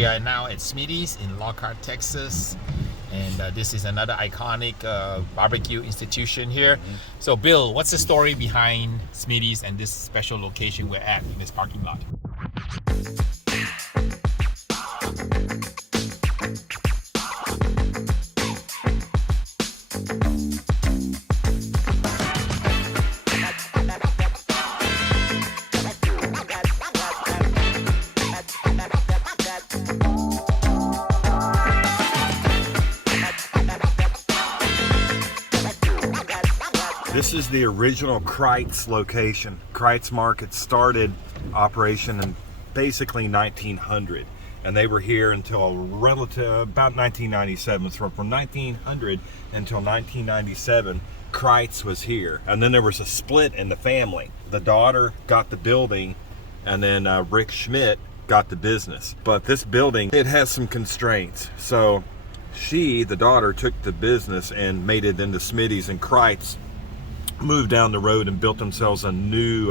We are now at Smitty's in Lochart, Texas. And this is another iconic barbecue institution here. So Bill, what's the story behind Smitty's and this special location we're at in this parking lot? This is the original Kreitz location. Kreitz Market started operation in basically 1900, and they were here until about 1997. So from 1900 until 1997, Kreitz was here, and then there was a split in the family. The daughter got the building, and then Rick Schmidt got the business. But this building, it has some constraints. So she, the daughter, took the business and made it into Smitty's, and Kreitz moved down the road and built themselves a new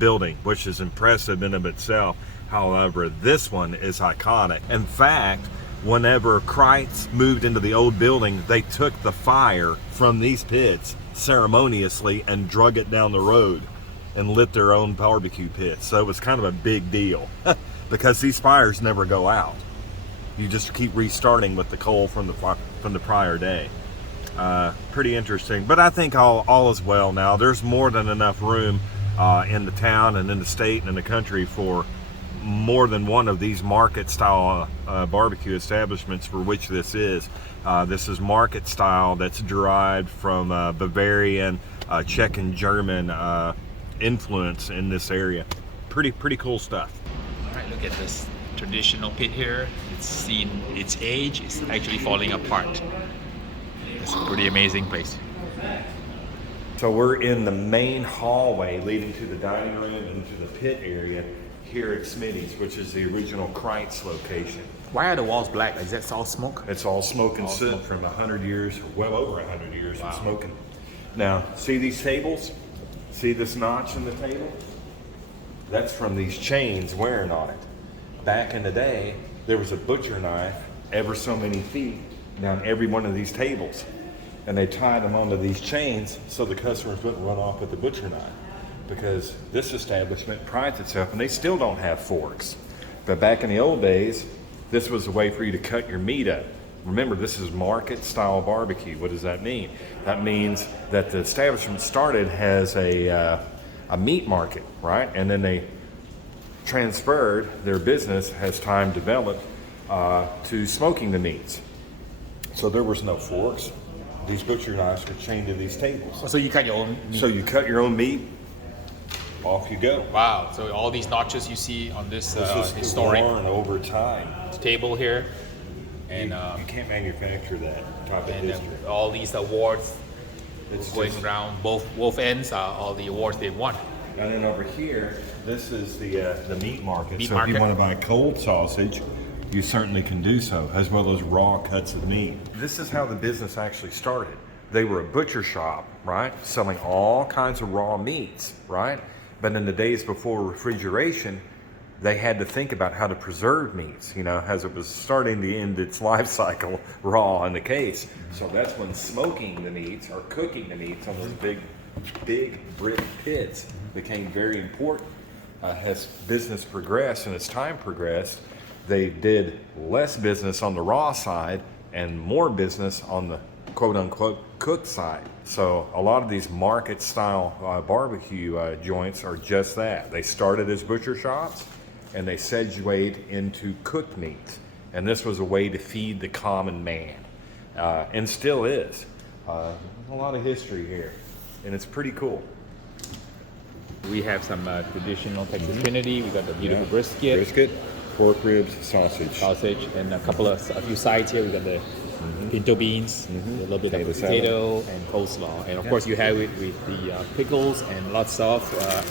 building, which is impressive in of itself. However, this one is iconic. In fact, whenever Kreitz moved into the old building, they took the fire from these pits ceremoniously and drug it down the road and lit their own barbecue pits. So it was kind of a big deal because these fires never go out. You just keep restarting with the coal from the prior day. Pretty interesting, but I think all is well now. There's more than enough room in the town and in the state and in the country for more than one of these market style barbecue establishments, for which this is. This is market style that's derived from Bavarian, Czech and German influence in this area. Pretty cool stuff. All right, look at this traditional pit here. It's seen its age. It's actually falling apart. It's a pretty amazing place. So we're in the main hallway leading to the dining room and to the pit area here at Smitty's, which is the original Kreitz location. Why are the walls black? Is that all smoke? It's all smoke and soot from 100 years, well over 100 years of smoking. Now, see these tables? See this notch in the table? That's from these chains wearing on it. Back in the day, there was a butcher knife ever so many feet down every one of these tables, and they tied them onto these chains so the customers wouldn't run off with the butcher knife, because this establishment prides itself, and they still don't have forks, but back in the old days, this was a way for you to cut your meat up. Remember, this is market style barbecue. What does that mean? That means that the establishment started as a meat market, right? And then they transferred their business as time developed to smoking the meats. So there was no forks. These butcher knives were chained to these tables. So you cut your own meat? So you cut your own meat, off you go. Wow, so all these notches you see on this is historic worn over time. table here. And you can't manufacture that type of history. All these awards It's going just- around both ends are all the awards they've won. And then over here, this is the meat market. Meat so market. if you want to buy cold sausage, you certainly can do so, as well as raw cuts of meat. This is how the business actually started. They were a butcher shop, right? Selling all kinds of raw meats, right? But in the days before refrigeration, they had to think about how to preserve meats, as it was starting to end its life cycle raw in the case. So that's when smoking the meats or cooking the meats on those big brick pits became very important. As business progressed and as time progressed, they did less business on the raw side and more business on the quote-unquote cooked side. So a lot of these market-style barbecue joints are just that. They started as butcher shops, and they segued into cooked meats. And this was a way to feed the common man, and still is. A lot of history here, and it's pretty cool. We have some traditional Texas Trinity. We got the beautiful brisket, pork ribs, sausage, and a few sides here. We got the pinto beans, a little bit of potato and coleslaw, and of course you have it with the pickles and lots of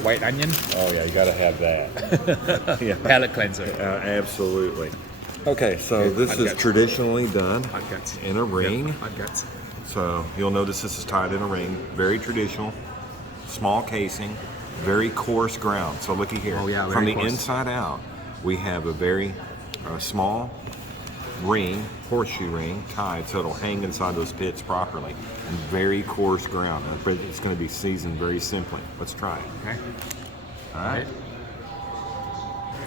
white onion. Oh yeah, you gotta have that. Yeah. Palate cleanser. Absolutely. Okay, so this is traditionally done in a ring. So you'll notice this is tied in a ring. Very traditional, small casing, very coarse ground. So looky here. Oh, yeah, from the coarse. inside out, we have a very a small ring, horseshoe ring, tied so it'll hang inside those pits properly, and very coarse ground. But it's going to be seasoned very simply. Let's try it. Okay. All right.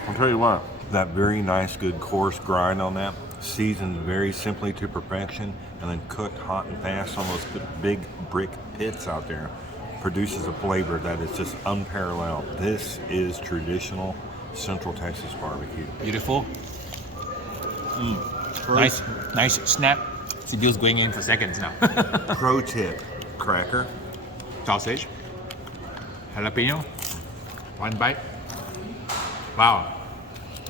I'll tell you what, that very nice, good coarse grind on that, seasoned very simply to perfection, and then cooked hot and fast on those big brick pits out there, produces a flavor that is just unparalleled. This is traditional Central Texas barbecue. Beautiful. Nice snap. CBU's going in for seconds now. Pro tip, cracker, Sausage, jalapeno, one bite. Wow,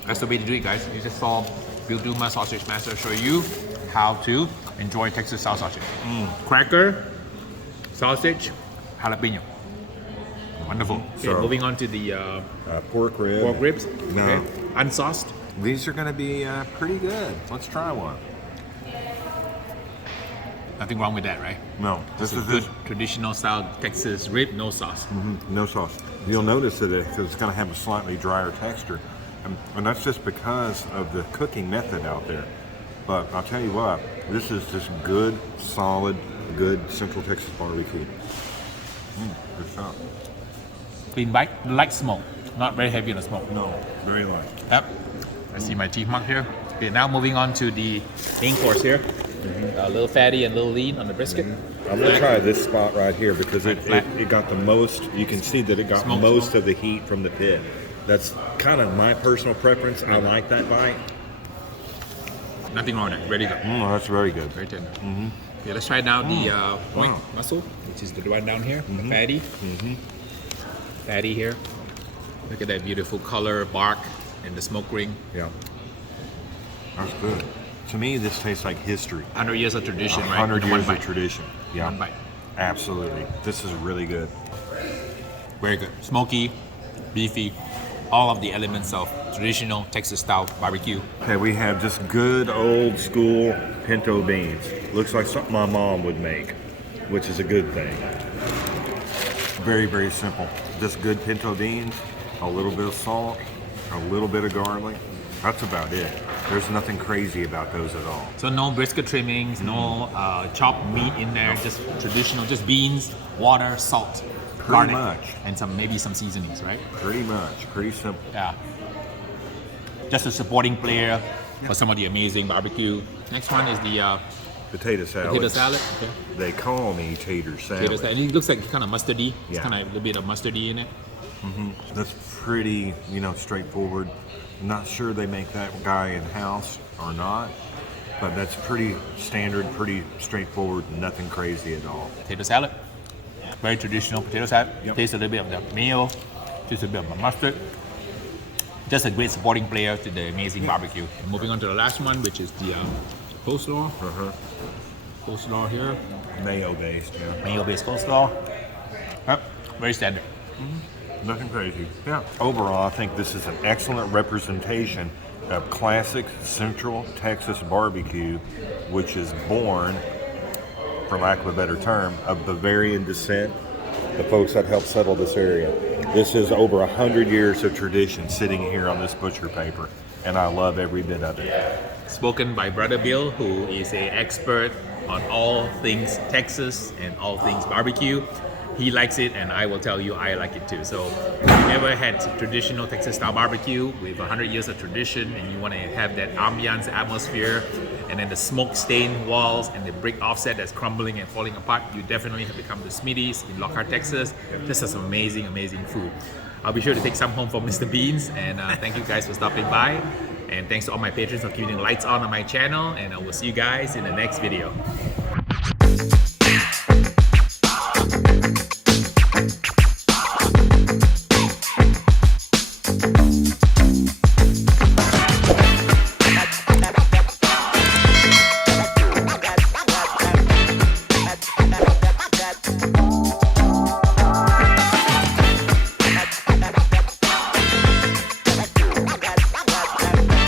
that's the way to do it, guys. You just saw Bill Dumas, sausage master, show you how to enjoy Texas style sausage. Cracker, sausage, jalapeno. Wonderful. Okay, So- moving on to the pork rib. pork ribs. No. Okay. Unsauced. These are going to be pretty good. Let's try one. Nothing wrong with that, right? No, This is good traditional style Texas rib, no sauce. No sauce. You'll notice that it's going to have a slightly drier texture, and that's just because of the cooking method out there. But I'll tell you what, this is just good, solid, good Central Texas barbecue. Good stuff. Clean bite, light smoke, not very heavy on the smoke. No, very light. Yep. I see my teeth mark here. Okay, now moving on to the main course here. A little fatty and a little lean on the brisket. I'm going to try this spot right here because it got the most, you can see that it got most of the heat from the pit. That's kind of my personal preference. I like that bite. Nothing wrong with that. Ready to go. That's very good. Very tender. Okay, let's try now the point muscle, which is the one down here, the fatty. Fatty here. Look at that beautiful color, bark, and the smoke ring. Yeah. That's good. To me, this tastes like history. 100 years of tradition, right? 100 In one years of bite. tradition. Yeah. One bite. Absolutely. This is really good. Very good. Smoky, beefy, all of the elements of traditional Texas style barbecue. Okay, we have just good old school pinto beans. Looks like something my mom would make, which is a good thing. Very, very simple. Just good pinto beans, a little bit of salt, a little bit of garlic. That's about it. There's nothing crazy about those at all. So no brisket trimmings, no chopped meat in there, just traditional, just beans, water, salt, garlic, much. and maybe some seasonings, right? Pretty much. Pretty simple. Yeah. Just a supporting player for some of the amazing barbecue. Next one is the Potato salad. potato salad. Okay. They call me tater salad. Potato salad. And it looks like kind of mustardy. It's Yeah. kind of a little bit of mustardy in it. That's pretty, straightforward. Not sure they make that guy in-house or not, but that's pretty standard, pretty straightforward, nothing crazy at all. Potato salad. Very traditional potato salad. Yep. Taste a little bit of the mayo, just a bit of the mustard. Just a great supporting player to the amazing barbecue. And moving on to the last one, which is the coleslaw. Coleslaw here. Mayo-based, yeah. Mayo-based coleslaw. Yep. Very standard. Nothing crazy. Yeah. Overall, I think this is an excellent representation of classic Central Texas barbecue, which is born, for lack of a better term, of Bavarian descent, the folks that helped settle this area. This is over 100 years of tradition sitting here on this butcher paper, and I love every bit of it. Spoken by Brother Bill, who is an expert on all things Texas and all things barbecue. He likes it, and I will tell you I like it too. So if you never had traditional Texas style barbecue with 100 years of tradition, and you want to have that ambiance, atmosphere, and then the smoke stained walls and the brick offset that's crumbling and falling apart, you definitely have to come to Smitty's in Lochart, Texas. This is some amazing, amazing food. I'll be sure to take some home for Mr. Beans, and thank you guys for stopping by. And thanks to all my patrons for keeping the lights on my channel, and I will see you guys in the next video.